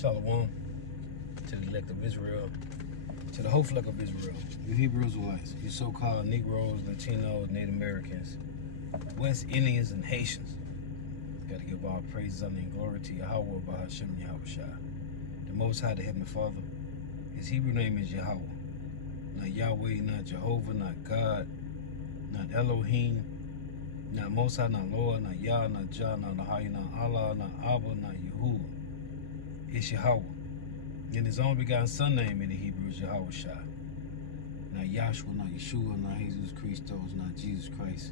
Shalom to the elect of Israel, to the whole flock of Israel, you Hebrew Israelites, you so-called Negroes, Latinos, Native Americans, West Indians, and Haitians. Got to give all praises, honor, and glory to Yahweh, Bahashem, Yahushua. The Most High, the Heavenly Father. His Hebrew name is Yahweh. Not Yahweh, not Jehovah, not God, not Elohim, not Most High, not Lord, not Yah, not Jah, not Nahai, not Allah, not Abba, not Yahuwah. It's Yahweh. And his only begotten son name in the Hebrew is Yahushua. Not Yahshua, not Yeshua, not Jesus Christos, not Jesus Christ.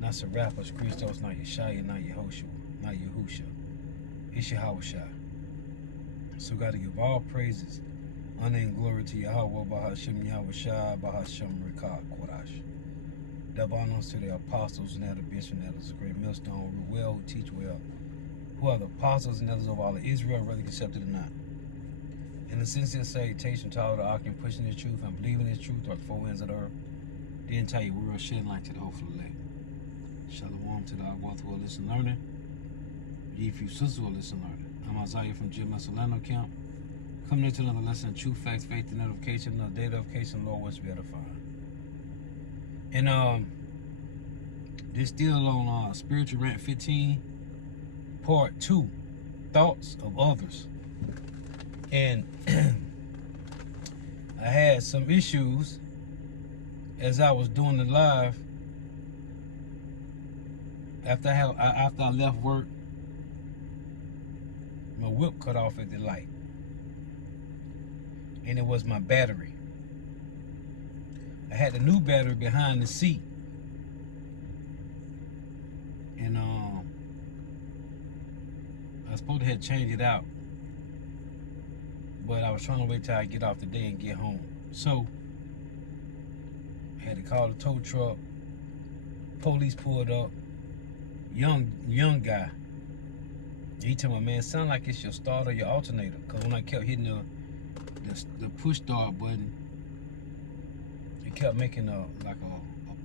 Not Serapis Christos, not Yeshua, not Yehoshua, not Yahusha. It's Yahushua. So got to give all praises, honor, and glory to Yahweh, Bahashem, Yahushua, Bahashem, Rikah, Kodash. Double honors to the apostles and the bishops and elders, a great millstone, who well, who teach well, who are the apostles and elders of all of Israel, whether accepted or not. In the sincere salutation to all the occupant pushing the truth and believing in truth throughout the four winds of the earth, the entire world shedding light to the hopeful elect. Shalom to the Agwath who are listen learning. Ye few sisters who are listen learning. I'm Isaiah from Jim Solano Camp. Coming into another lesson, truth, facts, faith, and notification, another data notification, Lord wants to be edifying. And this still on Spiritual Rant 15, Part 2, Thoughts of Others. And I had some issues as I was doing the live after I left work. My whip cut off at the light, and it was my battery. I had the new battery behind the seat, and I was supposed to have changed it out, but I was trying to wait till I get off the day and get home. So I had to call the tow truck. Police pulled up. Young guy. He told me, man, sound like it's your starter, your alternator. Cause when I kept hitting the push start button, it kept making a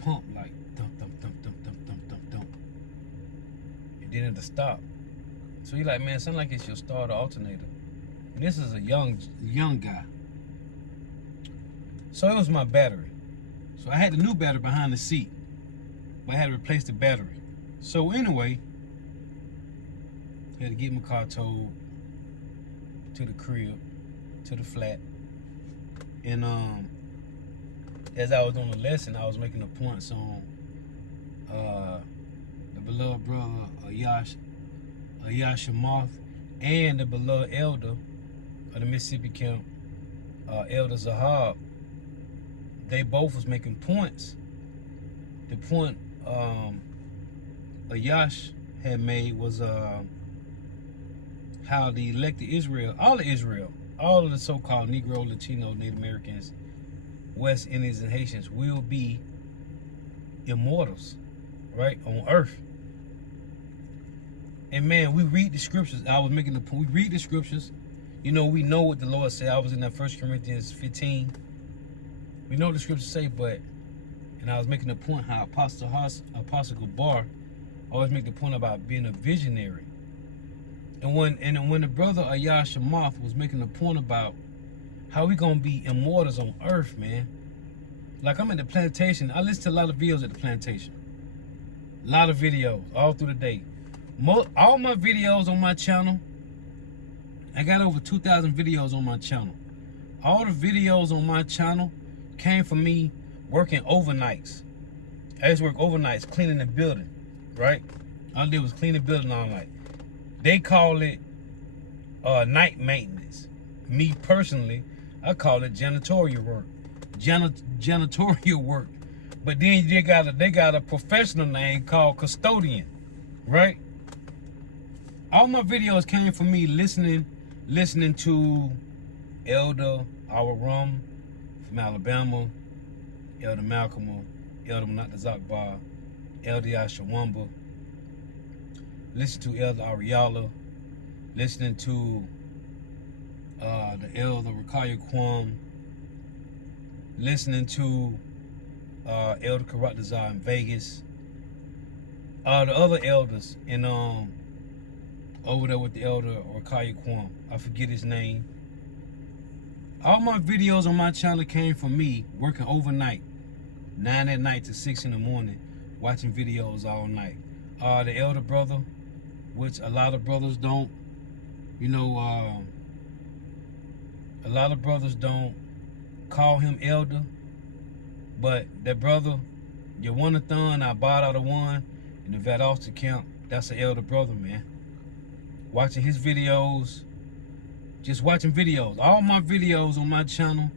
pump, like thump thump thump thump thump thump thump thump. It didn't stop. So he like, man, sound like it's your starter alternator. And this is a young guy. So it was my battery. So I had the new battery behind the seat, but I had to replace the battery. So anyway, I had to get my car towed to the crib, to the flat. And as I was doing the lesson, I was making the points on the beloved brother Yashamoth and the beloved elder of the Mississippi camp, Elder Zahab. They both was making points. The point Ayash had made was how the elected Israel, all of the so-called Negro, Latino, Native Americans, West Indians, and Haitians will be immortals, right, on earth. And man, we read the scriptures. I was making the point. We read the scriptures. You know, we know what the Lord said. I was in that 1 Corinthians 15. We know what the scriptures say, and I was making the point how Apostle Gabar always make the point about being a visionary. And when the brother Ayash Shamoth was making the point about how we gonna be immortals on earth, man. Like, I'm at the plantation. I listen to a lot of videos at the plantation. A lot of videos all through the day. All my videos on my channel, I got over 2,000 videos on my channel. All the videos on my channel came from me working overnights. I used to work overnights cleaning the building, right? All I did was clean the building all night. They call it night maintenance. Me personally, I call it janitorial work. Janitorial work. But then they got a professional name called custodian, right? All my videos came from me listening to Elder Awarum from Alabama, Elder Malcolm, Elder Manata Zakbar, Elder Yashawamba, listening to Elder Ariala, listening to the Elder Rakaya Kwam, listening to Elder Karatazar in Vegas, the other elders in over there with the elder or Kwam. I forget his name. All my videos on my channel came from me working overnight, 9 at night to 6 in the morning, watching videos all night. The elder brother, which a lot of brothers don't, you know, a lot of brothers don't call him elder, but that brother, Yawanathan, I bought out of one in the Vat Austin camp, that's an elder brother, man. Watching his videos, just watching videos. All my videos on my channel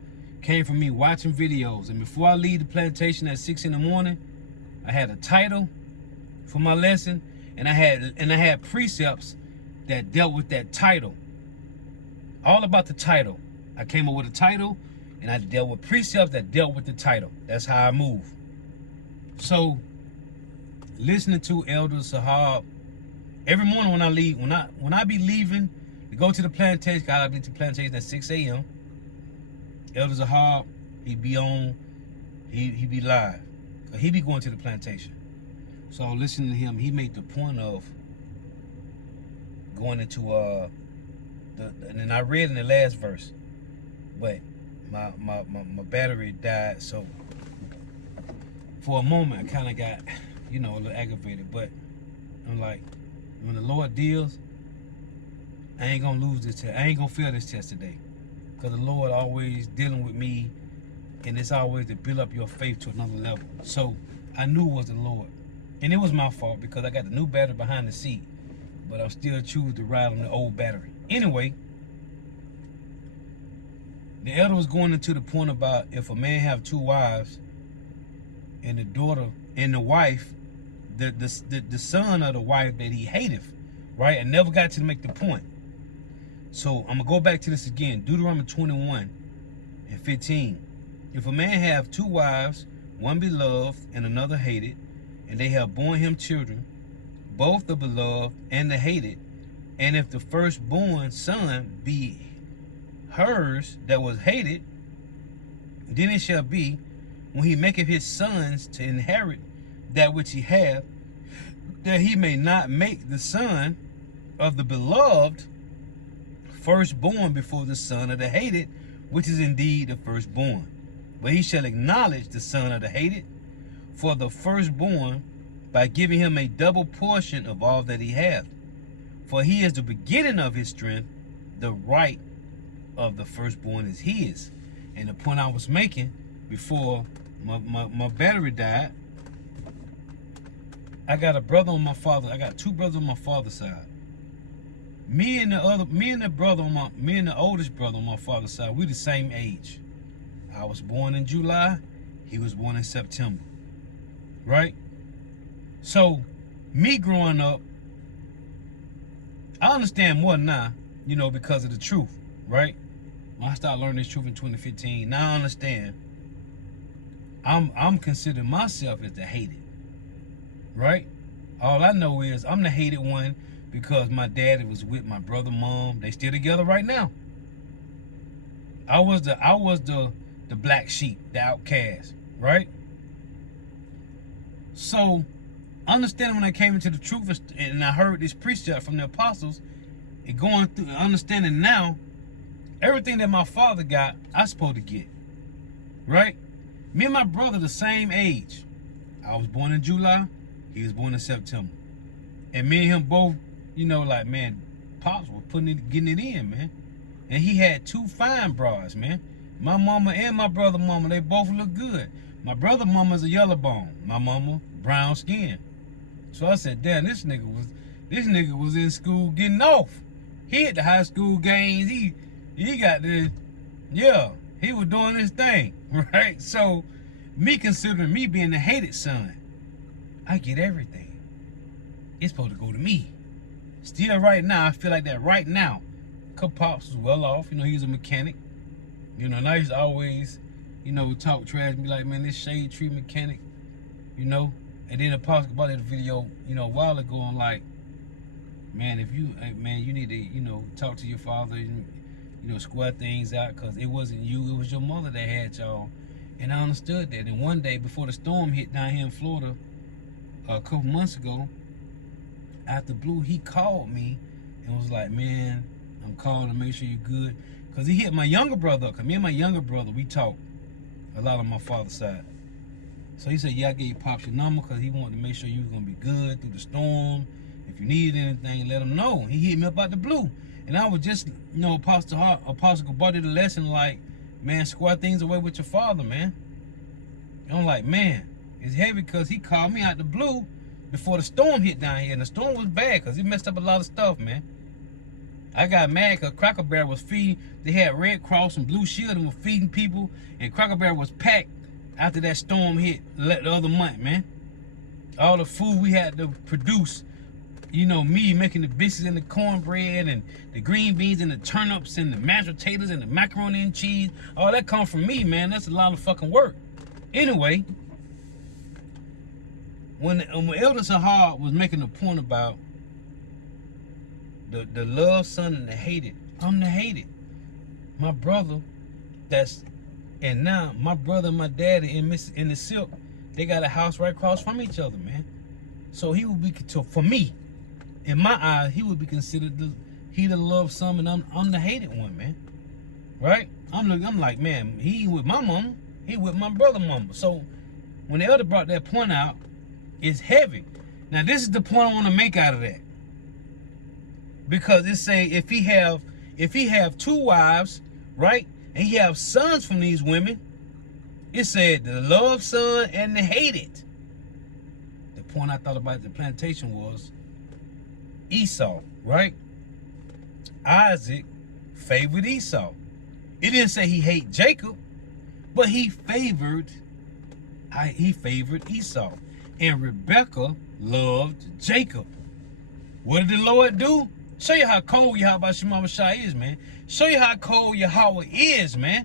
came from me watching videos. And before I leave the plantation at 6 in the morning, I had a title for my lesson, and I had precepts that dealt with that title. All about the title. I came up with a title, and I dealt with precepts that dealt with the title. That's how I move. So, listening to Elder Sahab every morning when I leave, when I be leaving to go to the plantation, I be to the plantation at 6 a.m. Elder Zahab, he be on, he be live. He be going to the plantation. So listening to him, he made the point of going into and then I read in the last verse, but my battery died, so for a moment I kind of got, you know, a little aggravated. But I'm like, when the Lord deals, I ain't gonna lose this test. I ain't gonna fail this test today, because the Lord always dealing with me, and it's always to build up your faith to another level. So I knew it was the Lord, and it was my fault because I got the new battery behind the seat, but I still choose to ride on the old battery. Anyway, the elder was going into the point about if a man have 2 wives, and the daughter and the wife, the son of the wife that he hateth, right? I never got to make the point. So I'm gonna go back to this again. Deuteronomy 21 and 15. If a man have 2 wives, one beloved and another hated, and they have borne him children, both the beloved and the hated, and if the firstborn son be hers that was hated, then it shall be, when he maketh his sons to inherit that which he hath, that he may not make the son of the beloved firstborn before the son of the hated, which is indeed the firstborn. But he shall acknowledge the son of the hated for the firstborn by giving him a double portion of all that he hath. For he is the beginning of his strength, the right of the firstborn is his. And the point I was making before my battery died, I got a brother on my father. I got 2 brothers on my father's side. Me and the oldest brother on my father's side, we the same age. I was born in July, he was born in September, right? So, me growing up, I understand more now, you know, because of the truth, right? When I started learning this truth in 2015, now I understand. I'm considering myself as the hated, right? All I know is I'm the hated one because my daddy was with my brother, mom. They still together right now. I was the black sheep, the outcast, right? So, understanding when I came into the truth and I heard this precept from the apostles, and going through understanding now, everything that my father got, I supposed to get, right? Me and my brother the same age. I was born in July, he was born in September. And me and him both, you know, like, man, Pops was getting it in, man. And he had 2 fine broads, man. My mama and my brother mama, they both look good. My brother mama's a yellow bone. My mama, brown skin. So I said, damn, this nigga was in school getting off. He hit the high school games. He got the, yeah, he was doing his thing, right? So, me considering me being the hated son, I get everything. It's supposed to go to me. Still right now, I feel like that right now. Cause Pops was well off, you know, he was a mechanic. You know, and I used to always, you know, talk trash and be like, man, this shade tree mechanic, you know? And then the Pops about that video, you know, a while ago, I'm like, man, you need to, you know, talk to your father and, you know, square things out, because it wasn't you, it was your mother that had y'all. And I understood that. And one day before the storm hit down here in Florida, a couple months ago, out the blue, he called me and was like, man, I'm calling to make sure you're good. Because he hit my younger brother up. Because me and my younger brother, we talked a lot on my father's side. So he said, yeah, I gave you Pops your number because he wanted to make sure you was going to be good through the storm. If you needed anything, let him know. He hit me up out the blue. And I was just, Apostle brought it a lesson like, man, square things away with your father, man. And I'm like, man, it's heavy because he called me out the blue before the storm hit down here. And the storm was bad because he messed up a lot of stuff, man. I got mad because Cracker Barrel was feeding. They had Red Cross and Blue Shield and were feeding people. And Cracker Barrel was packed after that storm hit the other month, man. All the food we had to produce, me making the biscuits and the cornbread and the green beans and the turnips and the mashed potatoes and the macaroni and cheese, all that come from me, man. That's a lot of fucking work. Anyway, when Elder Sahar was making a point about the loved son and the hated, I'm the hated. My brother, and now my brother and my daddy in the Silk, they got a house right across from each other, man. So he would be, for me, in my eyes, he would be considered the loved son, and I'm the hated one, man. Right? I'm like, man, he with my mama, he with my brother mama. So when the elder brought that point out, it's heavy. Now this is the point I want to make out of that. Because it say if he have 2 wives, right? And he have sons from these women, it said the loved son and the hated. The point I thought about the plantation was Esau, right? Isaac favored Esau. It didn't say he hated Jacob, but he favored Esau. And Rebekah loved Jacob. What did the Lord do? Show you how cold Yahweh Shema Shai is, man. Show you how cold Yahweh is, man.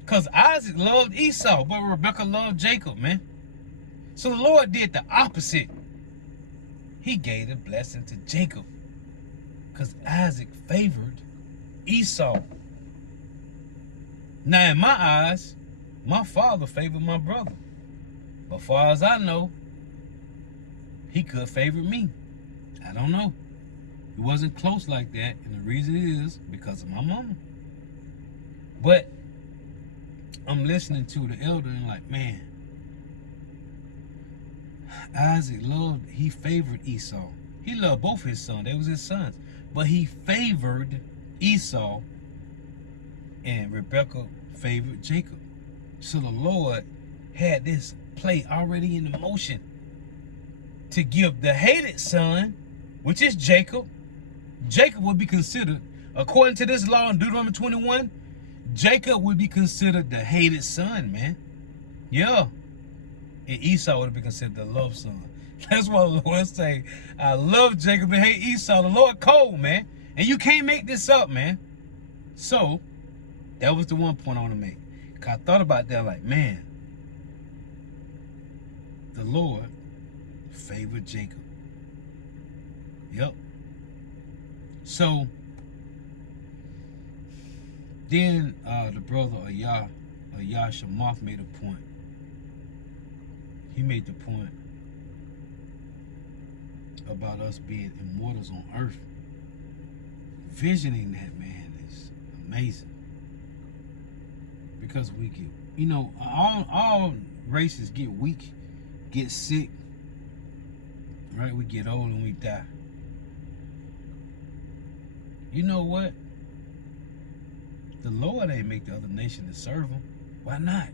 Because Isaac loved Esau, but Rebekah loved Jacob, man. So the Lord did the opposite. He gave the blessing to Jacob. Because Isaac favored Esau. Now in my eyes, my father favored my brother. But far as I know, he could favor me. I don't know. It wasn't close like that, and the reason is because of my mama. But I'm listening to the elder and like, man, Isaac he favored Esau. He loved both his sons. They was his sons. But he favored Esau, and Rebekah favored Jacob. So the Lord had this play already in motion to give the hated son, which is Jacob. Jacob would be considered, according to this law in Deuteronomy 21, Jacob would be considered the hated son, man. Yeah. And Esau would be considered the loved son. That's why the Lord say, I love Jacob and hate Esau. The Lord cold, man. And you can't make this up, man. So, that was the one point I want to make. Because I thought about that like, man, the Lord favored Jacob. Yep. So, then the brother Ayah Shamoth made a point. He made the point about us being immortals on earth. Visioning that, man, is amazing. Because we get, all races get weak, get sick, right? We get old and we die. You know what? The Lord ain't make the other nation to serve him. Why not?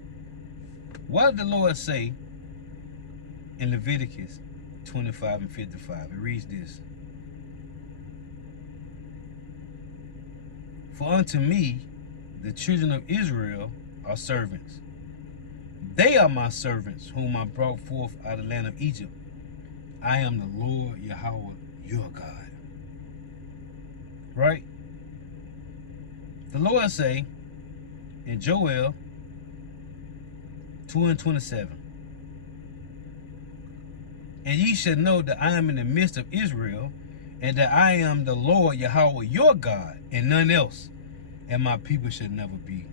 What did the Lord say in Leviticus 25 and 55? It reads this. For unto me, the children of Israel are servants. They are my servants, whom I brought forth out of the land of Egypt. I am the Lord Yahweh, your God. Right? The Lord say in Joel 2 and 27, and ye shall know that I am in the midst of Israel, and that I am the Lord Yahweh your God, and none else, and my people shall never be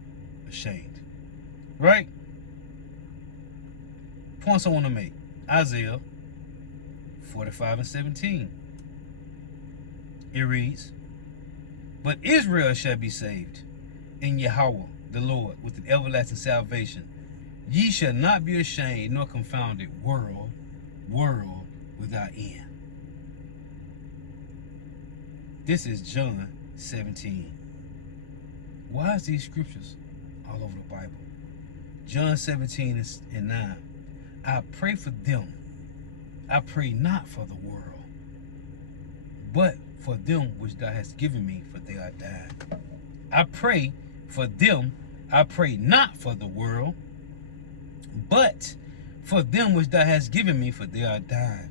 ashamed. Right? Points I want to make. Isaiah 45 and 17. It reads, but Israel shall be saved in Yahweh the Lord with an everlasting salvation. Ye shall not be ashamed nor confounded, world without end. This is John 17. Why is these scriptures all over the Bible? John 17 and 9. I pray for them. I pray not for the world, but for them which thou hast given me, for they are died. I pray for them. I pray not for the world, but for them which thou hast given me, for they are died.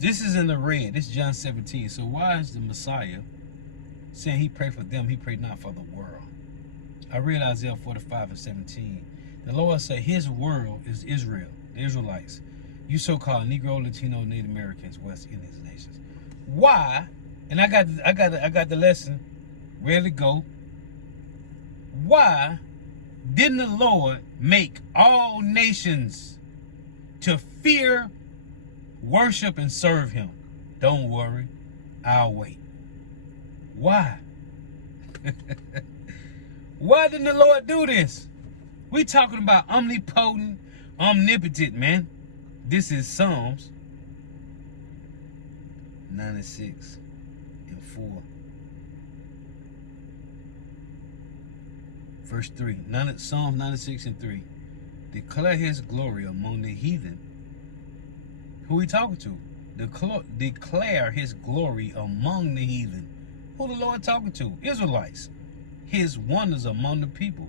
This is in the red. This is John 17. So why is the Messiah saying he prayed for them, he prayed not for the world? I read Isaiah 45 and 17. The Lord said his world is Israel, the Israelites. You so-called Negro, Latino, Native Americans, West Indian nations. Why? And I got the lesson ready to go. Why didn't the Lord make all nations to fear, worship, and serve him? Don't worry, I'll wait. Why? Why didn't the Lord do this? We talking about omnipotent, omnipotent, man. This is Psalms 96 and 4. Verse 3. Psalms 96 and 3. Declare his glory among the heathen. Who he talking to? Declare his glory among the heathen. Who the Lord talking to? Israelites. His wonders among the people.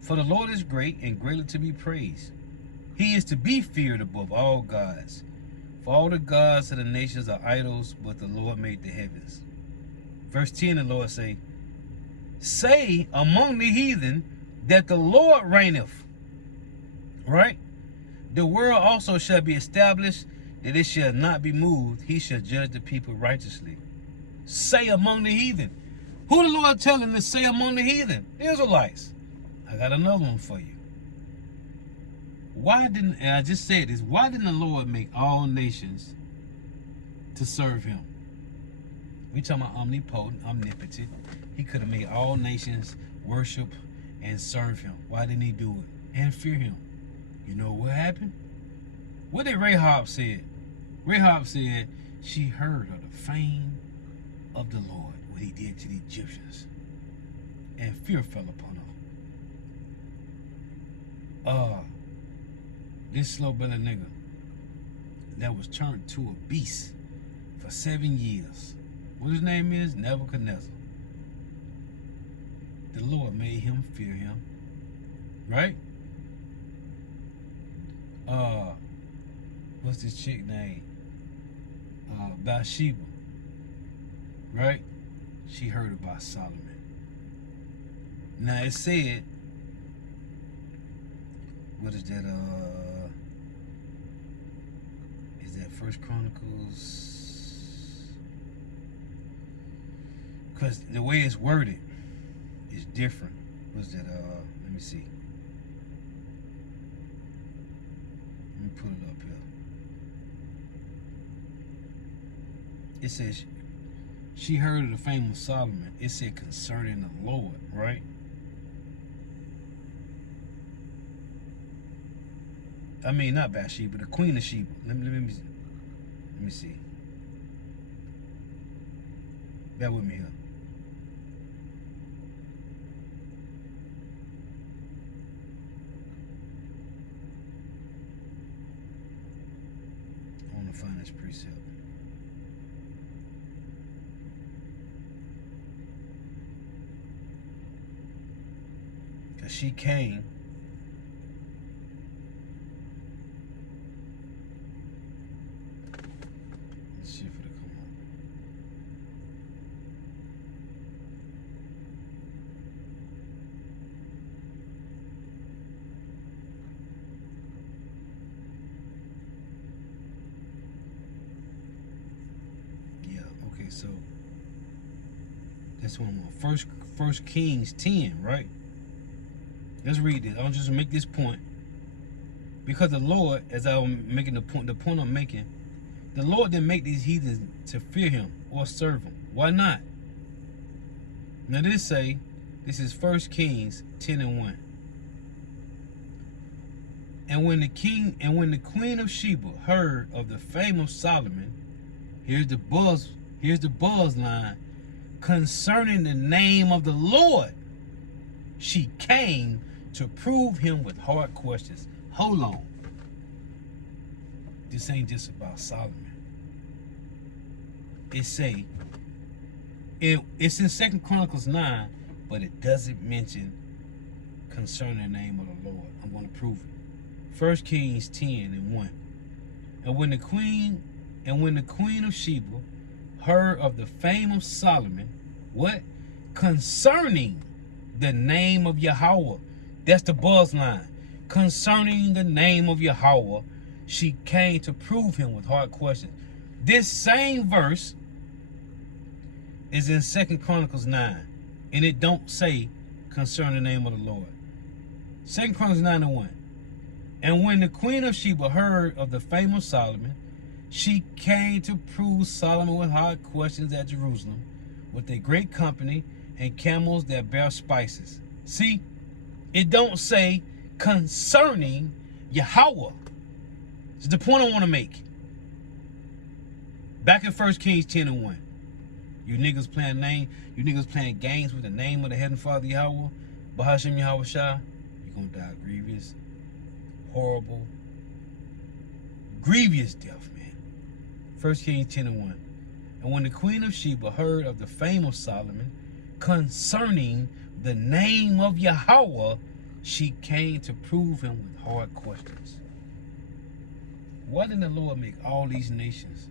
For the Lord is great and greatly to be praised. He is to be feared above all gods. For all the gods of the nations are idols, but the Lord made the heavens. Verse 10, the Lord say among the heathen that the Lord reigneth. Right? The world also shall be established, that it shall not be moved. He shall judge the people righteously. Say among the heathen. Who the Lord telling to say among the heathen? The Israelites. I got another one for you. And I just said this, why didn't the Lord make all nations to serve him? We talking about omnipotent, omnipotent. He could have made all nations worship and serve him. Why didn't he do it? And fear him. You know what happened? What did Rahab say? Rahab said she heard of the fame of the Lord, what he did to the Egyptians. And fear fell upon her. This slow-bellied nigga that was turned to a beast for 7 years. What his name is? Nebuchadnezzar. The Lord made him fear him. Right? What's this chick name? Bathsheba. Right? She heard about Solomon. Now it said, what is that? Is that First Chronicles? Because the way it's worded is different. What's that? Let me see. Let me put it up here. It says she heard of the fame of Solomon. It said concerning the Lord, right? I mean, not Bathsheba, the Queen of Sheba. Let me see. Bear with me here. I want to find this precept. Because she came. So that's one more. First Kings 10, right? Let's read this. I'll just make this point. Because the Lord, as I'm making the point I'm making, the Lord didn't make these heathens to fear him. or serve him. Why not? Now this is 1 Kings 10:1. And when the queen of Sheba heard of the fame of Solomon, here's the buzz line, concerning the name of the Lord, she came to prove him with hard questions. Hold on. This ain't just about Solomon. It's in 2 Chronicles 9, but it doesn't mention concerning the name of the Lord. I'm going to prove it. 1 Kings 10:1. And when the queen of Sheba heard of the fame of Solomon, what? Concerning the name of Yahweh. That's the buzz line. Concerning the name of Yahweh, she came to prove him with hard questions. This same verse is in 2 Chronicles 9, and it don't say concerning the name of the Lord. 2 Chronicles 9:1. And when the queen of Sheba heard of the fame of Solomon, she came to prove Solomon with hard questions at Jerusalem, with a great company and camels that bear spices. See, it don't say concerning Yahweh. It's the point I want to make. Back in 1 Kings 10:1. You niggas playing games with the name of the Heavenly Father Yahweh, Bahashim Yahweh Shah, you're gonna die grievous, horrible, grievous death, man. 1 Kings 10:1. And when the queen of Sheba heard of the fame of Solomon concerning the name of Yahweh, she came to prove him with hard questions. Why didn't the Lord make all these nations?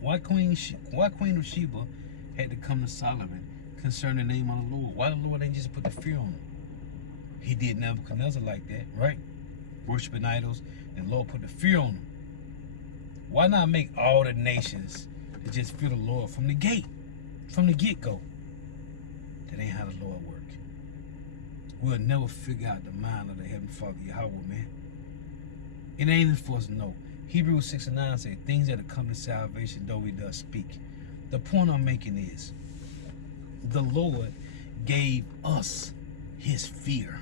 Why Queen of Sheba had to come to Solomon concerning the name of the Lord? Why the Lord ain't just put the fear on him? He did Nebuchadnezzar like that, right? Worshiping idols, and the Lord put the fear on him. Why not make all the nations to just fear the Lord from the get-go? That ain't how the Lord work. We'll never figure out the mind of the Heavenly Father Yahweh, man. It ain't for us to know. Hebrews 6:9 say, things that come to salvation, though we does speak. The point I'm making is, the Lord gave us his fear.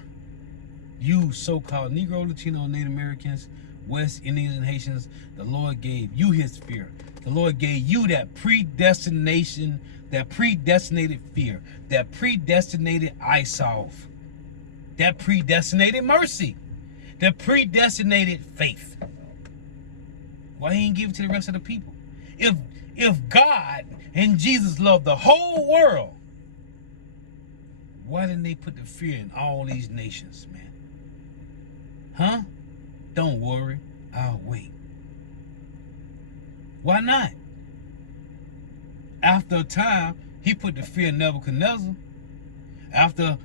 You so-called Negro, Latino, Native Americans, West Indians, and Haitians, the Lord gave you his fear. The Lord gave you that predestination, that predestinated fear, that predestinated Isolve, that predestinated mercy, that predestinated faith. Why he ain't give it to the rest of the people? If God and Jesus loved the whole world, why didn't they put the fear in all these nations, man? Huh? Don't worry, I'll wait. Why not? After a time, he put the fear in Nebuchadnezzar. After,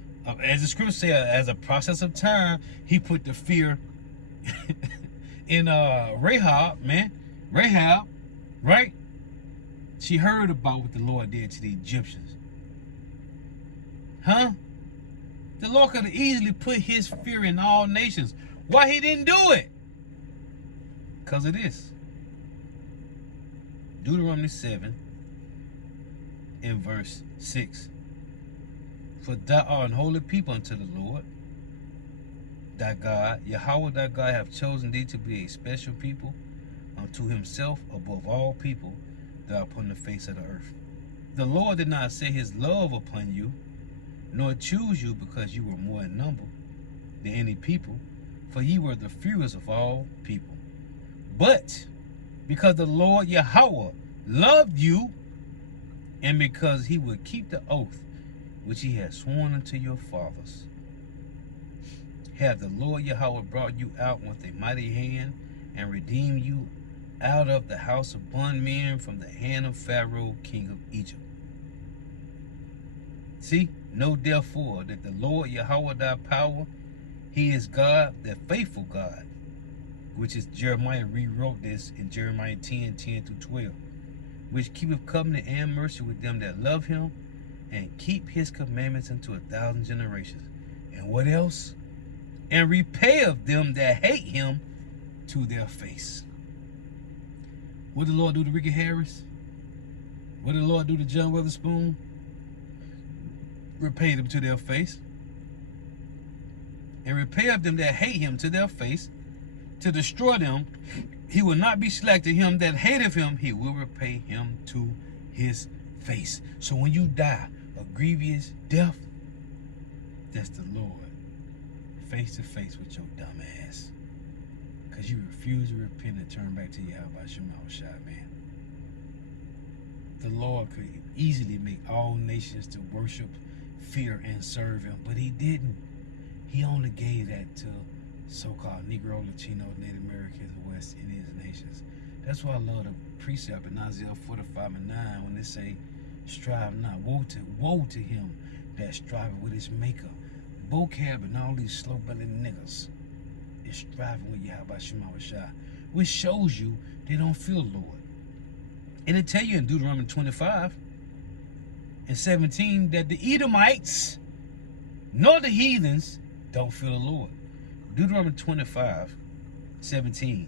as the scripture says, as a process of time, he put the fear in Rahab, man. Rahab, right? She heard about what the Lord did to the Egyptians. Huh? The Lord could have easily put his fear in all nations. Why he didn't do it? Because of this. Deuteronomy 7 in verse 6. For thou art an holy people unto the Lord thy God. Yahweh thy God hath chosen thee to be a special people unto himself above all people that are upon the face of the earth. The Lord did not set his love upon you, nor choose you because you were more in number than any people, for ye were the fewest of all people. But because the Lord Yahweh loved you, and because he would keep the oath which he had sworn unto your fathers, hath the Lord Yahweh brought you out with a mighty hand, and redeemed you out of the house of bondmen, from the hand of Pharaoh, king of Egypt. See, know therefore that the Lord Yahweh thy power, he is God, the faithful God, which is Jeremiah rewrote this in Jeremiah 10:10-12, which keepeth covenant and mercy with them that love him, and keep his commandments unto 1,000 generations. And what else? And repay of them that hate him to their face. What did the Lord do to Ricky Harris? What did the Lord do to John Witherspoon? Repay them to their face. And repay of them that hate him to their face. To destroy them, he will not be slack to him that hateth him. He will repay him to his face. So when you die a grievous death, that's the Lord face to face with your dumb ass. Because you refuse to repent and turn back to Yahweh Shemawah, man. The Lord could easily make all nations to worship, fear, and serve him, but he didn't. He only gave that to so-called Negro, Latino, Native Americans, West Indian nations. That's why I love the precept in Isaiah 45:9 when they say, strive not. Woe to him that striveth with his maker. Vocab and all these slow-bellied niggas is striving with Yahweh Shemawah, which shows you they don't feel the Lord. And it tell you in Deuteronomy 25:17 that the Edomites nor the heathens don't fear the Lord. Deuteronomy 25:17.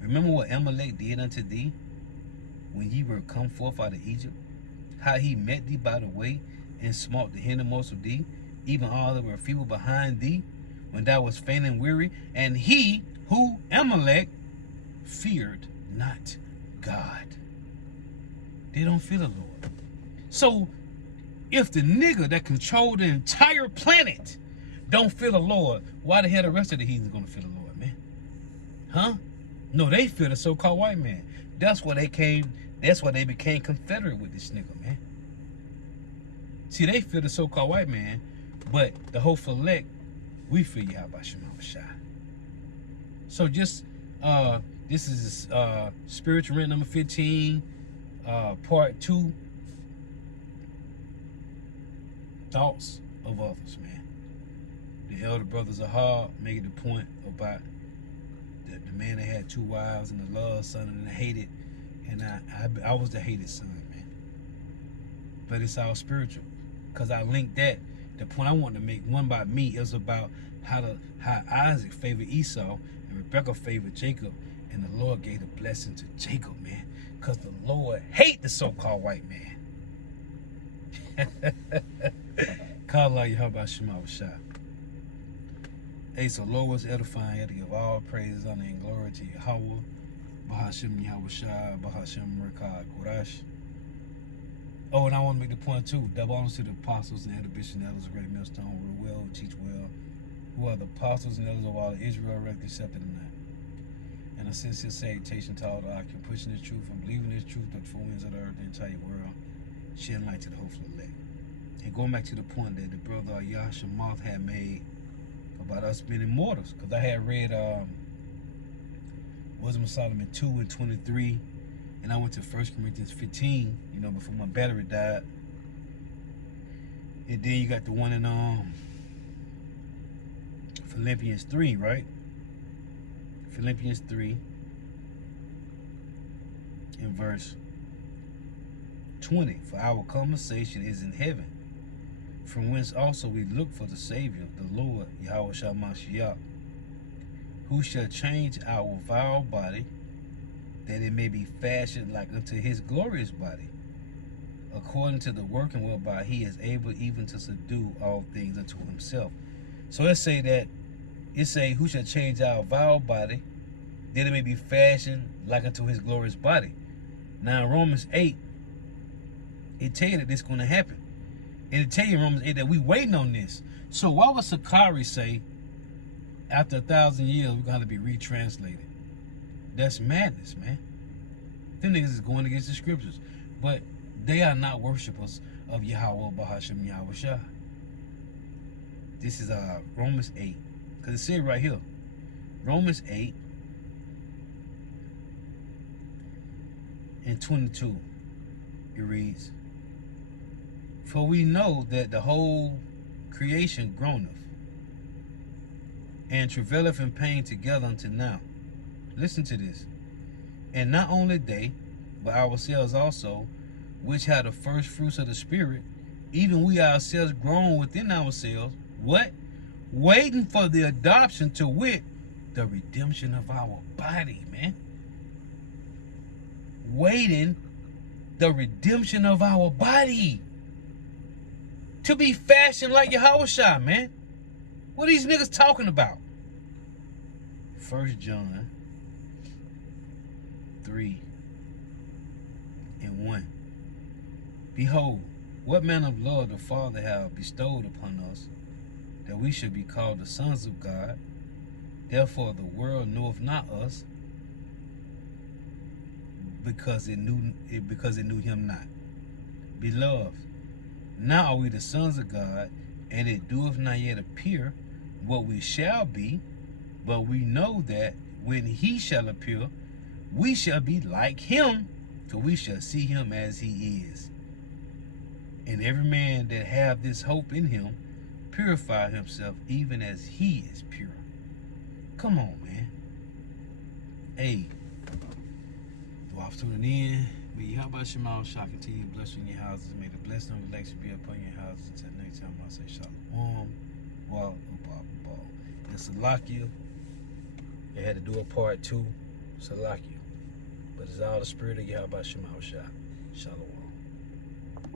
Remember what Amalek did unto thee when ye were come forth out of Egypt? How he met thee by the way and smote the hindermost of thee, even all that were feeble behind thee, when thou wast faint and weary. And he who, Amalek, feared not God. They don't fear the Lord. So if the nigga that controlled the entire planet don't fear the Lord, why the hell the rest of the heathens gonna fear the Lord, man? Huh? No, they fear the so-called white man. That's why they became confederate with this nigga, man. See, they fear the so-called white man, but the whole elect, we fear Yahweh Shemawah. So just this is spiritual rant number 15, part 2. Thoughts of others, man. The elder brothers are hard, making the point about the man that had 2 wives and the loved son and the hated, and I was the hated son, man. But it's all spiritual, because I linked that. The point I wanted to make, one by me, is about how Isaac favored Esau and Rebekah favored Jacob, and the Lord gave the blessing to Jacob, man, because the Lord hate the so-called white man. Call Allah Yahweh Shemawah. Hey, so Lord was edifying. You have to give all praises, honor, and glory to Yahweh. Bahashem Yahweh Shah, Bahashem Rekah Korash. Oh, and I want to make the point too. Double honors to the apostles and elder bishops and elders of great millstone, who rule well, teach well, who are the apostles and elders of all Israel, rightly accepted in that. And a sincere salutation to all the occupant, pushing this truth and believing this truth that the four winds of the earth, the entire world, shedding light to the hopeful elect. And going back to the point that the brother Yasha Moth had made about us being immortals, because I had read Wisdom of Solomon 2:23, and I went to 1 Corinthians 15, before my battery died. And then you got the one in Philippians 3, right? Philippians 3 in verse 20. For our conversation is in heaven, from whence also we look for the Savior, the Lord, Yahweh Shemawah, who shall change our vile body, that it may be fashioned like unto his glorious body, according to the working whereby he is able even to subdue all things unto himself. So let's say that, who shall change our vile body, that it may be fashioned like unto his glorious body. Now in Romans 8, it tell you that this is going to happen. And it tell you in Romans 8 that we waiting on this. So why would Sakari say, after 1,000 years, we're going to be retranslated? That's madness, man. Them niggas is going against the scriptures. But they are not worshipers of Yahweh Bahashem Yahweh. This is Romans 8. Because it said right here. Romans 8 and 22. It reads, for we know that the whole creation groaneth and travaileth in pain together until now. Listen to this. And not only they, but ourselves also, which have the first fruits of the Spirit, even we ourselves groan within ourselves, what? Waiting for the adoption, to wit, the redemption of our body, man. Waiting the redemption of our body. To be fashioned like Yahushua, man. What are these niggas talking about? 1 John 3:1. Behold, what manner of love the Father hath bestowed upon us, that we should be called the sons of God. Therefore the world knoweth not us, because it knew him not. Beloved, now are we the sons of God, and it doeth not yet appear what we shall be, but we know that when he shall appear, we shall be like him, for we shall see him as he is. And every man that have this hope in him purify himself even as he is pure. Come on, man. Hey, off tuning in. May Yahweh Shema shall continue to bless you in your houses. May the blessing of election be upon your houses. Until next time, I'll say shalom. Wall, ball. And Salakia, they had to do a part 2. Salakia. But it's all the spirit of Yahweh Shema. Shalom.